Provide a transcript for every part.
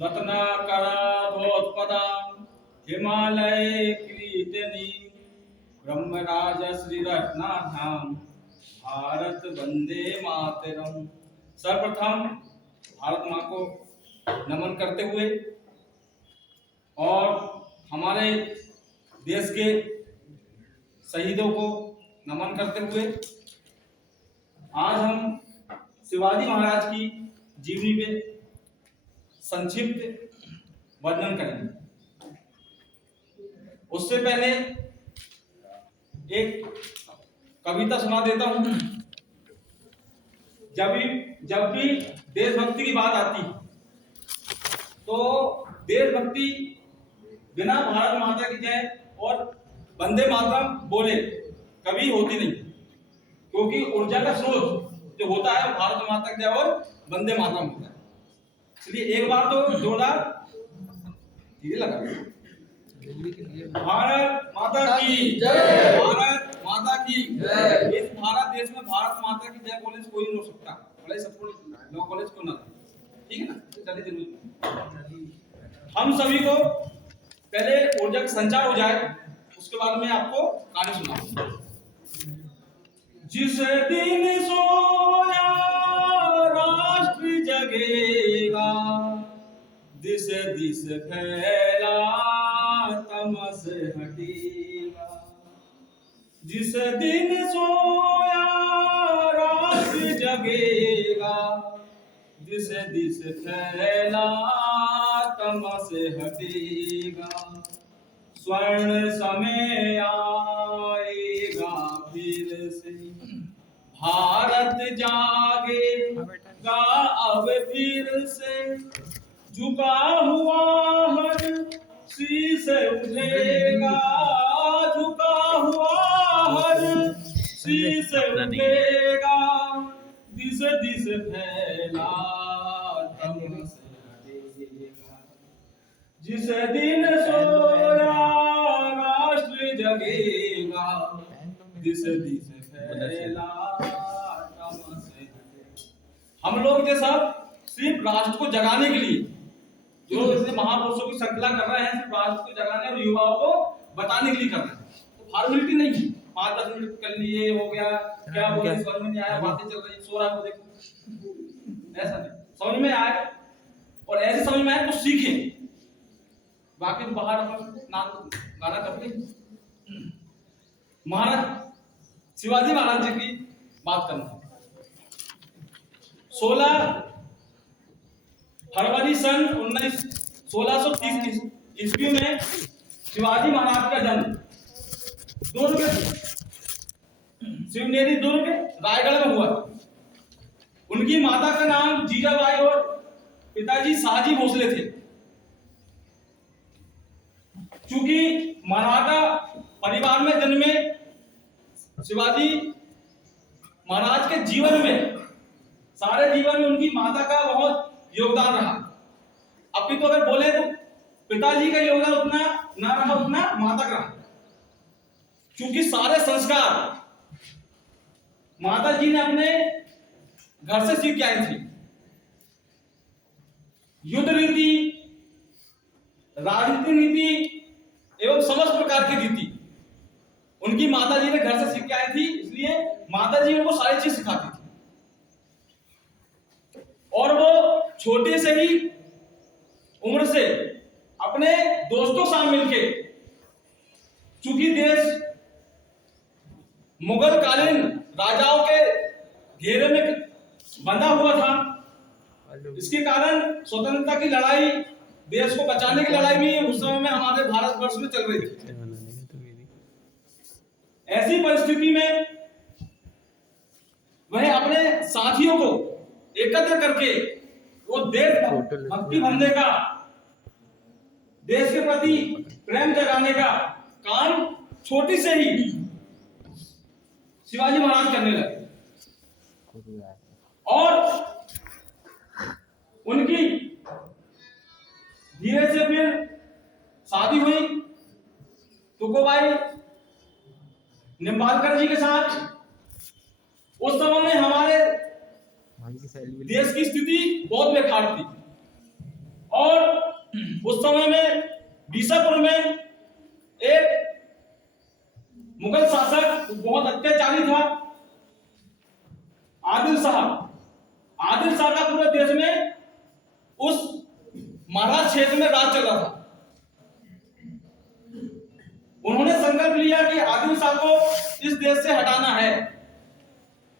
रत्नाकराभोत्पदा हिमालय कीर्तनी ब्रह्मराज श्री रत्नाधाम भारत वंदे मातरम। सर्वप्रथम भारत माँ को नमन करते हुए और हमारे देश के शहीदों को नमन करते हुए आज हम शिवाजी महाराज की जीवनी में संक्षिप्त वर्णन करेंगे। उससे पहले एक कविता सुना देता हूं। जब भी देशभक्ति की बात आती तो देशभक्ति बिना भारत माता की जय और वंदे मातरम बोले कभी होती नहीं, क्योंकि ऊर्जा का स्रोत जो होता है भारत माता की जय और वंदे मातरम होता है। इसलिए एक बार तो जोरदार धीरे लगा। भारत माता की जय, भारत माता की जय। इस भारत देश में भारत माता की जय बोलने से कोई नहीं रोक सकता, भले सब लॉ कॉलेज को ना, ठीक है ना। चलिए जरूर हम सभी को पहले ऊर्जा का संचार हो जाए, उसके बाद में आपको कहानी सुनाऊंगा। जिस दिन सोया राष्ट्र जगेगा, दिस दिस फैला तमस हटेगा। जिस दिन सोया राष्ट्र जगेगा, दिस दिस फैला तमस हटेगा। स्वर्ण समय आएगा फिर से, भारत जागेगा अब फिर से। झुका हुआ हर शीश उठेगा, झुका हुआ हर शीश उठेगा। दिस दिस फैला तमस हटेगा। जिस दिन सोया राष्ट्र जगेगा, दिस दिस फैला तमस हटेगा। हम लोग ये सब सिर्फ राष्ट्र को जगाने के लिए जो इसे महापुरुषों की श्रृंखला कर रहे हैं, सिर्फ राष्ट्र को जगाने और युवाओं को बताने के लिए कर रहे हैं। तो फॉर्मेलिटी नहीं है, 5-10 मिनट कर लिए हो गया, क्या बोले समझ में नहीं आया, बातें चल रही, सो रहा को देखो, ऐसा नहीं। समझ में आए और ऐसे समझ में आए तो सीखे, बाकी तो बाहर अपना गाना करते। महाराज शिवाजी महाराज जी की बात करना। 16 फरवरी सन 1630 ईस्वी में शिवाजी महाराज का जन्म दुर्ग, शिवनेरी दुर्ग, रायगढ़ में हुआ। उनकी माता का नाम जीजाबाई और पिताजी शाहजी भोसले थे। चूंकि मराठा परिवार में जन्मे शिवाजी महाराज के जीवन में, सारे जीवन में उनकी माता का बहुत योगदान रहा। अभी तो अगर बोले तो पिताजी का योगदान उतना ना रहा, उतना माता का रहा। क्योंकि सारे संस्कार माता जी ने अपने घर से सीख के आई थी। युद्ध रीति, राजनीतिक नीति एवं समस्त प्रकार की रीति उनकी माता जी ने घर से सीख के आई थी। इसलिए माता जी उनको सारी चीज सिखाती थी और वो छोटे से ही उम्र से अपने दोस्तों के साथ मिलके, चूंकि देश मुगल कालीन राजाओं के घेरे में बंधा हुआ था, इसके कारण स्वतंत्रता की लड़ाई, देश को बचाने की लड़ाई भी उस समय में हमारे भारतवर्ष में चल रही थी। ऐसी परिस्थिति में वह अपने साथियों को एकत्र करके वो देश भक्ति भरने का, देश के प्रति प्रेम जगाने का काम छोटी से ही शिवाजी महाराज करने लगे। और उनकी धीरे से फिर शादी हुई तुकोबाई निम्बालकर जी के साथ। उस समय में हमारे देश की स्थिति बहुत बेकार थी। और उस समय में बीसापुर में एक मुगल शासक बहुत अत्याचारी था, आदिल शाह। आदिल शाह का पूरे देश में उस महाराज क्षेत्र में राज चला था। उन्होंने संकल्प लिया कि आदिल शाह को इस देश से हटाना है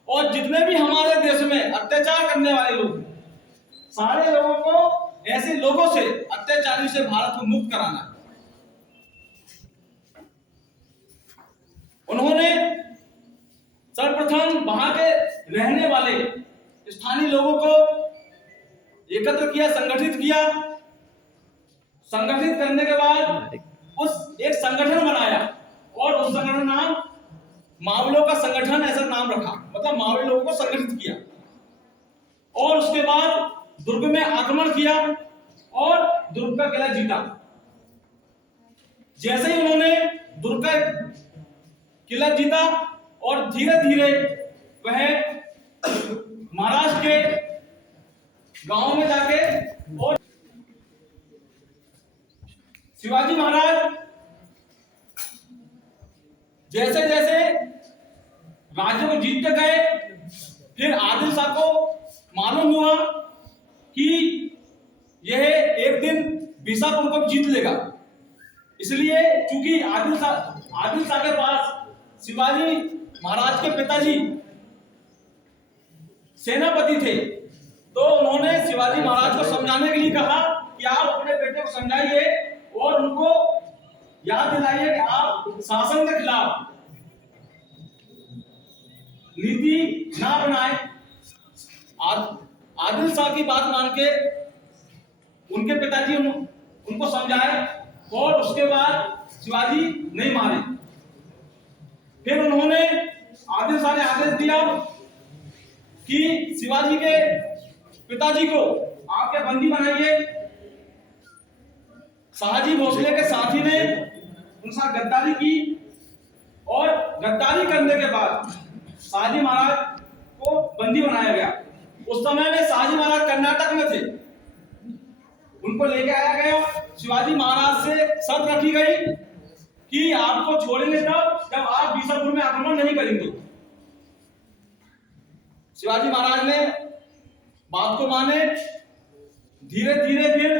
और जितने भी हमारे देश में अत्याचार करने वाले लोग, सारे लोगों को, ऐसे लोगों से, अत्याचारी से भारत को मुक्त कराना है। उन्होंने सर्वप्रथम वहां के रहने वाले स्थानीय लोगों को एकत्र किया, संगठित किया। संगठित करने के बाद उस एक संगठन बनाया और उस संगठन नाम मावलों का संगठन, ऐसा नाम रखा, मतलब मावली लोगों को संगठित किया। और उसके बाद दुर्ग में आक्रमण किया और दुर्ग का किला जीता। जैसे ही उन्होंने दुर्ग का किला जीता और धीरे धीरे वह महाराष्ट्र के गांव में जाके, और शिवाजी महाराज जैसे जैसे राज्य को जीतते गए, फिर आदिल शाह को मालूम हुआ कि यह एक दिन बीसापुर को जीत लेगा। इसलिए चूंकि आदिल शाह के पास शिवाजी महाराज के पिताजी सेनापति थे, तो उन्होंने शिवाजी महाराज को समझाने के लिए कहा कि आप अपने बेटे को समझाइए और उनको याद दिलाइए कि आप शासन के खिलाफ नीति ना बनाए। आदिल शाह की बात मान के उनके पिताजी उनको समझाए और उसके बाद शिवाजी नहीं माने। फिर उन्होंने, आदिल शाह ने आदेश दिया कि शिवाजी के पिताजी को आपके बंदी बनाइए। शाहजी भोसले के साथी ने उनके साथ गद्दारी की और गद्दारी करने के बाद शाहजी महाराज को बंदी बनाया गया। उस समय में शाहजी महाराज कर्नाटक में थे, उनको लेके आया गया। शिवाजी महाराज से शर्त रखी गई कि आपको छोड़ेंगे तब जब आप बीसापुर में आक्रमण नहीं करेंगे। शिवाजी महाराज ने बात को माने। धीरे धीरे फिर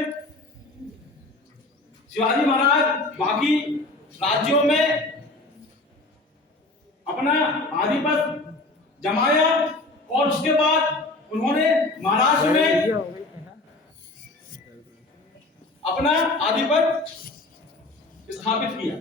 शिवाजी महाराज बाकी राज्यों में अपना आधिपत्य जमाया और उसके बाद उन्होंने महाराष्ट्र में अपना आधिपत्य स्थापित किया।